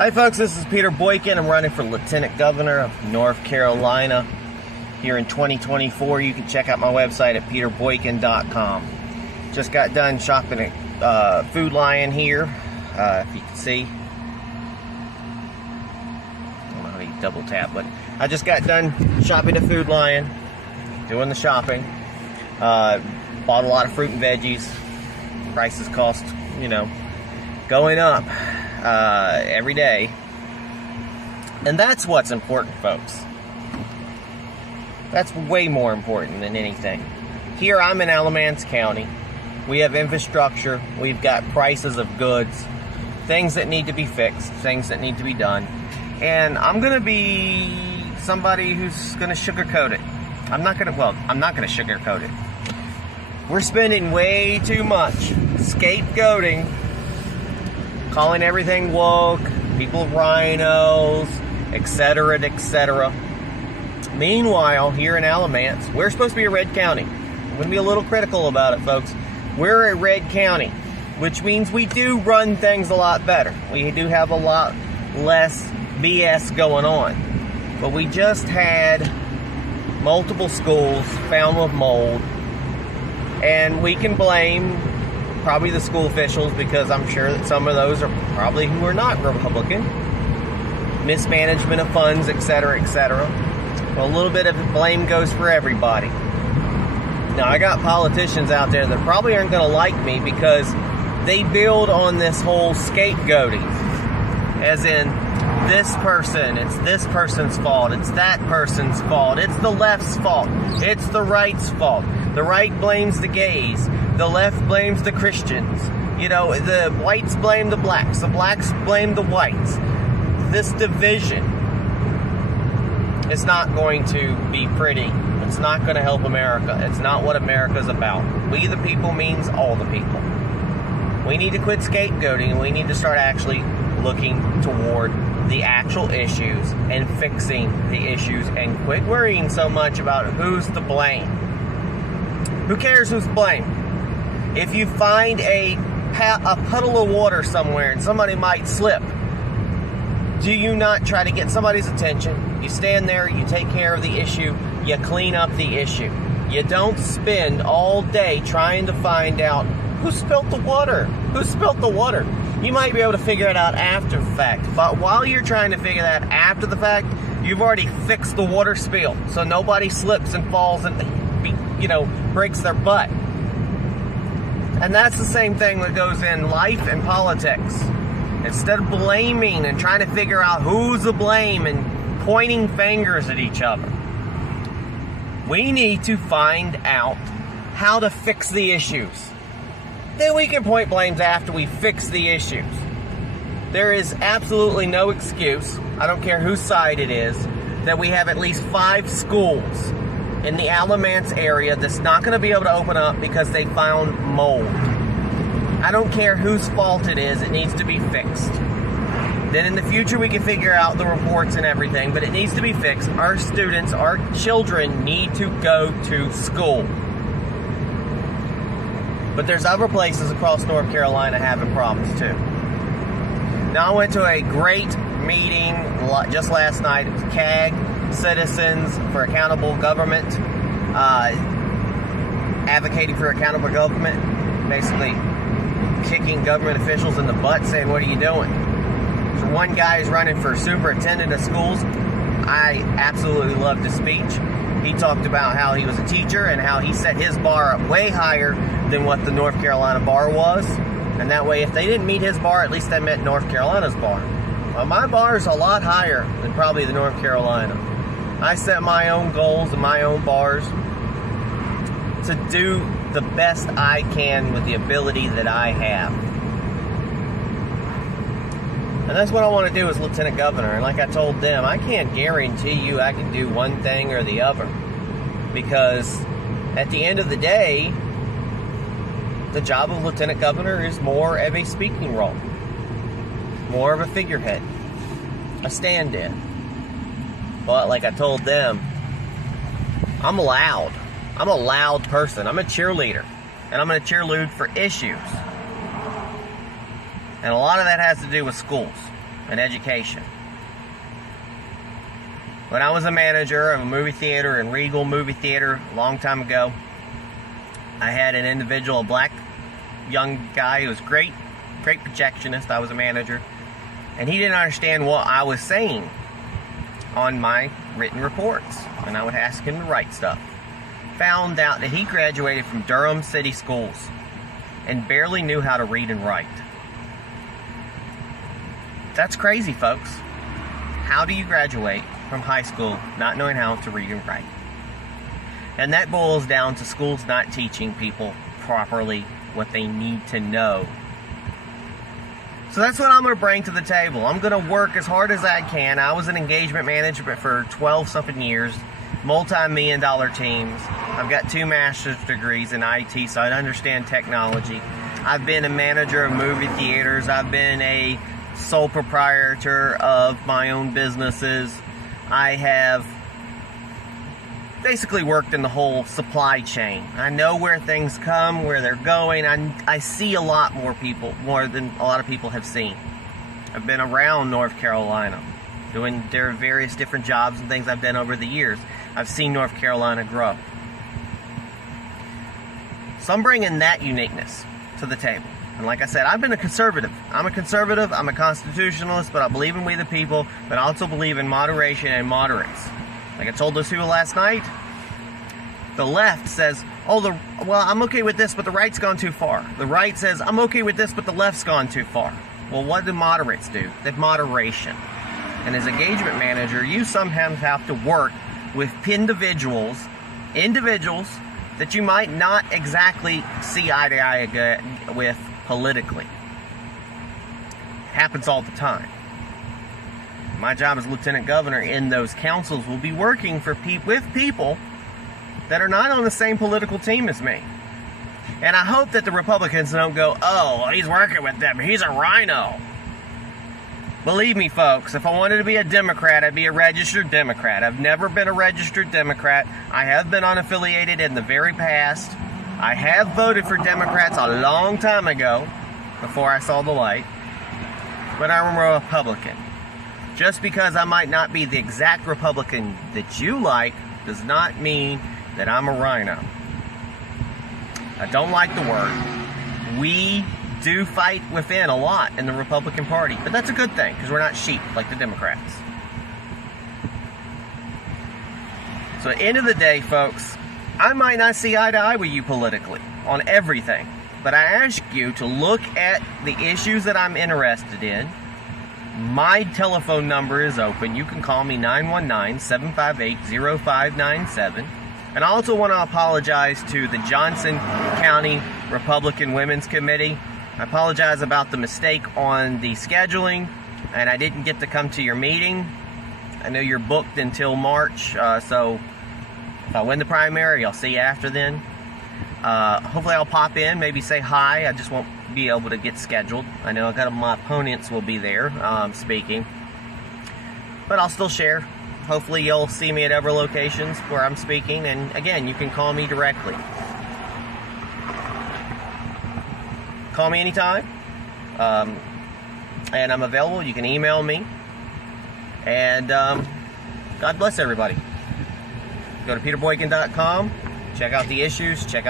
Hi folks, this is Peter Boykin. I'm running for Lieutenant Governor of North Carolina here in 2024. You can check out my website at peterboykin.com. Just got done shopping at Food Lion here, if you can see. I don't know how you double tap, but I just got done shopping at Food Lion, doing the shopping. Bought a lot of fruit and veggies. Prices cost, going up every day. And that's what's important, folks. That's way more important than anything. Here I'm in Alamance County. We have infrastructure. We've got prices of goods, things that need to be fixed, things that need to be done. And I'm going to be somebody who's going to sugarcoat it. I'm not going to sugarcoat it. We're spending way too much scapegoating, calling everything woke, people rhinos, etc., etc. Meanwhile, here in Alamance, we're supposed to be a red county. I'm going to be a little critical about it, folks. We're a red county, which means we do run things a lot better. We do have a lot less BS going on. But we just had multiple schools found with mold, and we can blame probably the school officials, because I'm sure that some of those are probably who are not Republican. Mismanagement of funds, etc., etc. Well, a little bit of blame goes for everybody. Now, I got politicians out there that probably aren't going to like me because they build on this whole scapegoating. As in, this person, it's this person's fault, it's that person's fault, it's the left's fault, it's the right's fault. The right blames the gays, the left blames the Christians. The whites blame the blacks blame the whites. This division is not going to be pretty. It's not going to help America. It's not what America's about. We the people means all the people. We need to quit scapegoating, and we need to start actually looking toward the actual issues and fixing the issues, and quit worrying so much about who's to blame. Who cares who's to blame? If you find a puddle of water somewhere and somebody might slip, do you not try to get somebody's attention? You stand there, you take care of the issue, you clean up the issue. You don't spend all day trying to find out who spilt the water. Who spilt the water? You might be able to figure it out after the fact, but while you're trying to figure that after the fact, you've already fixed the water spill, so nobody slips and falls and breaks their butt. And that's the same thing that goes in life and politics. Instead of blaming and trying to figure out who's to blame and pointing fingers at each other, we need to find out how to fix the issues. Then we can point blames after we fix the issues. There is absolutely no excuse, I don't care whose side it is, that we have at least 5 schools in the Alamance area that's not going to be able to open up because they found mold. I don't care whose fault it is, it needs to be fixed. Then in the future we can figure out the reports and everything, but it needs to be fixed. Our students, our children need to go to school. But there's other places across North Carolina having problems too. Now, I went to a great meeting just last night. It was CAG, Citizens for Accountable Government, advocating for accountable government, basically kicking government officials in the butt, saying, what are you doing? So one guy is running for superintendent of schools. I absolutely loved his speech. He talked about how he was a teacher and how he set his bar up way higher than what the North Carolina bar was. And that way, if they didn't meet his bar, at least they met North Carolina's bar. Well, my bar is a lot higher than probably the North Carolina. I set my own goals and my own bars to do the best I can with the ability that I have. And that's what I want to do as Lieutenant Governor. And like I told them, I can't guarantee you I can do one thing or the other. Because at the end of the day, the job of Lieutenant Governor is more of a speaking role. More of a figurehead. A stand-in. But like I told them, I'm loud. I'm a loud person. I'm a cheerleader. And I'm going to cheerlead for issues. And a lot of that has to do with schools. an education. When I was a manager of a movie theater in Regal Movie Theater a long time ago, I had an individual, a black young guy who was great projectionist. I was a manager, and he didn't understand what I was saying on my written reports, and I would ask him to write stuff. Found out that he graduated from Durham City Schools and barely knew how to read and write. That's crazy, folks. How do you graduate from high school not knowing how to read and write? And that boils down to schools not teaching people properly what they need to know. So that's what I'm going to bring to the table. I'm going to work as hard as I can. I was an engagement manager for 12-something years, multi-million-dollar teams. I've got 2 master's degrees in IT, so I understand technology. I've been a manager of movie theaters. I've been a sole proprietor of my own businesses. I have basically worked in the whole supply chain. I know where things come, where they're going. I see a lot more than a lot of people have seen. I've been around North Carolina, doing their various different jobs and things I've done over the years. I've seen North Carolina grow. So I'm bringing that uniqueness to the table. And like I said, I've been a conservative. I'm a conservative, I'm a constitutionalist, but I believe in we the people, but I also believe in moderation and moderates. Like I told those people last night, the left says, well, I'm okay with this, but the right's gone too far. The right says, I'm okay with this, but the left's gone too far. Well, what do moderates do? They have moderation. And as engagement manager, you sometimes have to work with individuals that you might not exactly see eye to eye with politically. It happens all the time. My job as lieutenant governor in those councils will be working with people that are not on the same political team as me. And I hope that the Republicans don't go, oh, he's working with them, he's a rhino. Believe me, folks, if I wanted to be a Democrat, I'd be a registered Democrat. I've never been a registered Democrat. I have been unaffiliated in the very past. I have voted for Democrats a long time ago, before I saw the light. But I'm a Republican. Just because I might not be the exact Republican that you like does not mean that I'm a rhino. I don't like the word. We do fight within a lot in the Republican Party, but that's a good thing because we're not sheep like the Democrats. So at the end of the day, folks, I might not see eye to eye with you politically on everything, but I ask you to look at the issues that I'm interested in. My telephone number is open. You can call me 919-758-0597. And I also want to apologize to the Johnson County Republican Women's Committee. I apologize about the mistake on the scheduling, and I didn't get to come to your meeting. I know you're booked until March, so if I win the primary, I'll see you after then. Hopefully I'll pop in, maybe say hi. I just won't be able to get scheduled. I know my opponents will be there speaking, but I'll still share. Hopefully you'll see me at other locations where I'm speaking, and again, you can call me directly. Call me anytime, and I'm available. You can email me, and God bless everybody. Go to peterboykin.com, check out the issues, check out